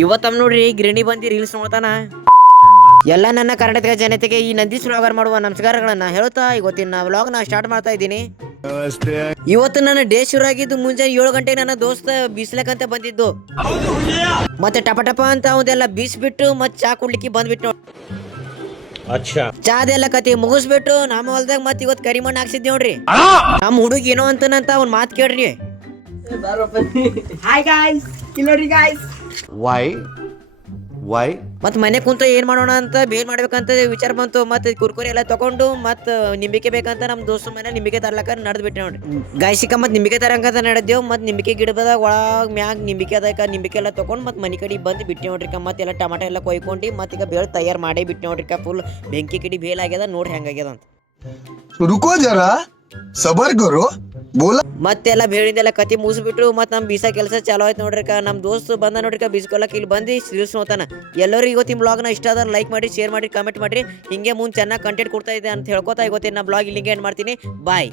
ಇವತ್ತಮ್ ನೋಡ್ರಿ ಗಿರಣಿ ಬಂದಿ ರೀಲ್ಸ್ ನೋಡ್ತಾನ. ಎಲ್ಲ ನನ್ನ ಕರ್ನಾಟಕ ಜನತೆಗೆ ಈ ನಂದೀಶ್ ವ್ಲಾಗರ್ ಮಾಡುವ ನಮಸ್ಕಾರಗಳನ್ನ ಹೇಳ್ತಾ ಇವತ್ತಿನ ವ್ಲಾಗ್ ನಾ ಸ್ಟಾರ್ಟ್ ಮಾಡ್ತಾ ಇದ್ದೀನಿ. ಇವತ್ತು ನನ್ನ ಡೇ ಶುರು ಆಗಿದ್ದು ಮುಂಜಾನೆ 7 ಗಂಟೆಗೆ ನನ್ನ ದೋಸ್ತ ಬೀಸ್ಲಕ್ಕಂತ ಬಂದಿದ್ದು. ಮತ್ತೆ ಟಪ ಟಪ ಅಂತ ಅವದೆಲ್ಲ ಬೀಸ್ಬಿಟ್ಟು ಮತ್ತೆ ಚಾ ಕುಡ್ಲಿಕ್ಕೆ ಬಂದ್ಬಿಟ್ಟು ಚಾದೆಲ್ಲ ಕತಿ ಮುಗಿಸ್ಬಿಟ್ಟು ನಮ್ಮ ಹೊಲ್ದಾಗ ಮತ್ತೆ ಇವತ್ತು ಕರಿಮಣ್ಣು ಹಾಕ್ಸಿದ್ ನೋಡ್ರಿ. ನಮ್ಮ ಹುಡುಗ ಏನೋ ಅಂತನಂತ ಅವ್ನ ಮಾತು ಕೇಳ್ರಿ. ಹಾಯ್ ಗಾಯ್ಸ್, ಇಲ್ಲಿ ಗಾಯ್ಸ್. ವೈ ಮತ್ ಮನೆ ಕುಂತ ಏನ್ ಮಾಡೋಣ ಅಂತ ಬೇಲ್ ಮಾಡ್ಬೇಕಂತ ವಿಚಾರ ಬಂತು. ಮತ್ತೆ ಕುರ್ಕುರಿ ಎಲ್ಲ ತಗೊಂಡು ಮತ್ ನಿಂಬಿಕೆ ಬೇಕಂತ ನಮ್ ದೋಸ್ತ ಮನೆ ನಿಂಬಿಕೆ ತರ್ಲಕ್ಕ ನಡೆದ್ ಬಿಟ್ಟೆ ನೋಡ್ರಿ. ಗಾಯ್ಸಿಕ ಮತ್ ನಿಂಬಿಕೆ ತರಂಕಂತ ನಡೆದೇವ್. ಮತ್ ನಿಂಬಿಕೆ ಗಿಡದ ಒಳಗ್ ಮ್ಯಾಗ ನಿಂಬಿಕೆ ಅದಕ್ಕ ನಿಂಬಿಕೆ ಎಲ್ಲ ತಗೊಂಡ್ ಮತ್ ಮನಿ ಕಡೆ ಬಂದು ಬಿಟ್ಟೆ ನೋಡ್ರಿ. ಮತ್ತೆ ಎಲ್ಲ ಟಮಾಟ ಎಲ್ಲ ಕೊಯ್ಕೊಂಡು ಮತ್ ಈಗ ಬೇಲ್ ತಯಾರು ಮಾಡೇ ಬಿಟ್ಟೆ ನೋಡ್ರಿ. ಫುಲ್ ಬೆಂಕಿ ಕಿಡಿ ಬೇಲ್ ಆಗ್ಯದ ನೋಡ್ರಿ ಹೆಂಗಾಗ್ಯದ ಅಂತ. रुको जरा सबर करो बोला. ಮತ್ತೆಲ್ಲ ಬೇಳಿಂದೆಲ್ಲ ಕತಿ ಮುಗಿಸ್ಬಿಟ್ರು ಮತ್ ನಮ್ ಬೀಸಾ ಕೆಲಸ ಚಾಲೋ ಆಯ್ತು ನೋಡ್ರಿ. ನಮ್ ದೋಸ್ತ್ ಬಂದ ನೋಡ್ರಿ ಬೀಸ್ಕೊಳಕ್ ಇಲ್ಲಿ ಬಂದು ರೀಲ್ಸ್ ನೋಡ್ತಾನ. ಎಲ್ಲರೂ ಇವತ್ತಿನ ಬ್ಲಾಗ್ನ ಇಷ್ಟ ಆದ್ರೆ ಲೈಕ್ ಮಾಡಿ, ಶೇರ್ ಮಾಡಿ, ಕಮೆಂಟ್ ಮಾಡ್ರಿ. ಹಿಂಗೆ ಮುಂದೆ ಚೆನ್ನಾಗಿ ಕಂಟೆಂಟ್ ಕೊಡ್ತಾ ಇದೆ ಅಂತ ಹೇಳ್ಕೊತಾ ಇವತ್ತಿನ ಬ್ಲಾಗ್ ಇಲ್ಲಿಗೆ ಎಂಡ್ ಮಾಡ್ತೀನಿ. ಬಾಯ್.